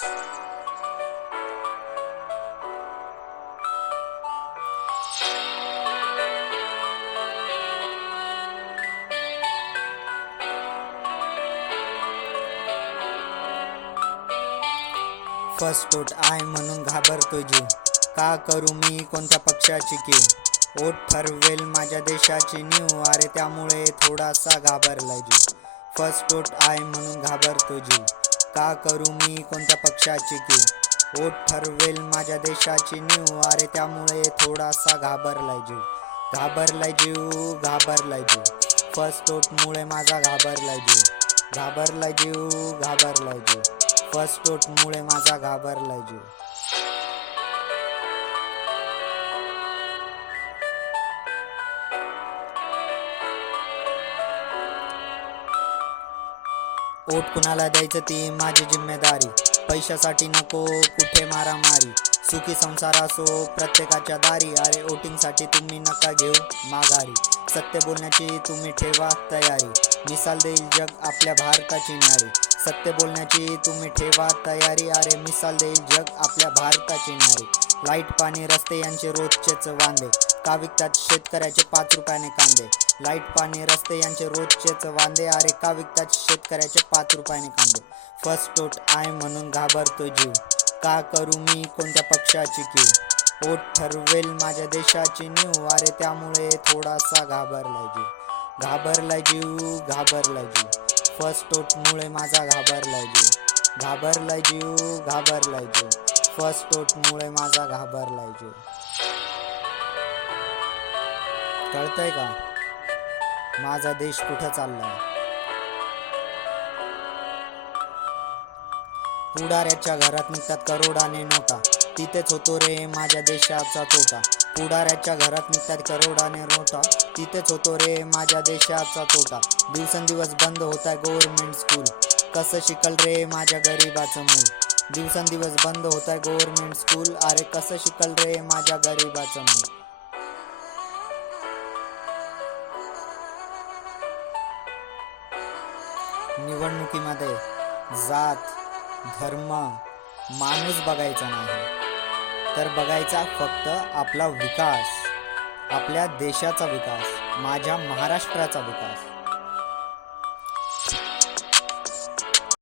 First vote आहे म्हणून घाबरतो जीव, का करू मी कोणत्या पक्षाची कीव, वोट ठरवेल माझ्या देशाची नीव, अरे त्यामुळे थोडासा घाबरलाय जीव. फर्स्ट वोट आहे म्हणून घाबरतो जीव, का करू मी कोणत्या पक्षाची कीव, वोट ठरवेल माझ्या देशाची नीव, अरे त्यामुळे थोडासा घाबरलाय जीव. घाबरलाय जीव, घाबरलाय जीव, फर्स्ट वोटमुळे माझा घाबरलाय जीव. घाबरलाय जीव, घाबरलाय जीव, फर्स्ट वोटमुळे माझा घाबरलाय जीव. वोट कुणाला द्यायचं ती माझी जिम्मेदारी, पैशासाठी नको कुठे मारामारी, सुखी संसार असो प्रत्येकाच्या दारी, अरे वोटिंगसाठी तुम्ही नका घेऊ माघारी, सत्य बोलण्याची तुम्ही ठेवा तयारी, मिसाल देईल जग आपल्या भारताची न्यारी. सत्य बोलण्याची तुम्ही ठेवा तयारी, अरे मिसाल देईल जग आपल्या भारताची न्यारी. लाईट पाणी रस्ते यांचे रोजचेच वांदे, का विकतात शेतकऱ्याचे 5 रुपयाने कांदे. लाईट पाणी रस्ते यांचे रोजचेच वांदे, अरे का विकतात शेतकऱ्याचे 5 रुपयाने कांदे. फर्स्ट वोट आहे म्हणून घाबरतो जीव, का करू मी कोणत्या पक्षाची कीव, वोट ठरवेल माझ्या देशाची नीव, अरे त्यामुळे थोडासा घाबरलाय जीव. घाबरलाय जीव, घाबरलाय जीव, फर्स्ट वोटमुळे माझा घाबरलाय जीव. घाबरलाय जीव, घाबरलाय जीव, फर्स्ट वोटमुळे माझा घाबरलाय जीव. कळतंय का माझा देश कुठं चाललाय. पुढाऱ्याच्या घरात निघतात करोडाने नोटा, तिथेच होतो रे माझ्या देशाचा तोटा. पुढाऱ्याच्या घरात निघतात करोडाने नोटा, तिथेच होतो रे माझ्या देशाचा तोटा. दिवसेंदिवस बंद होताय गव्हर्नमेंट स्कूल, कसं शिकल रे माझ्या गरीबाचं मूल. दिवसेंदिवस बंद होताय गव्हर्नमेंट स्कूल, अरे कसं शिकल रे माझ्या गरीबाचं मूल. निवडणुकीमध्ये जात, धर्म, माणूस बघायचा नाही, तर बघायचा फक्त आपला विकास, आपल्या देशाचा विकास, माझ्या महाराष्ट्राचा विकास.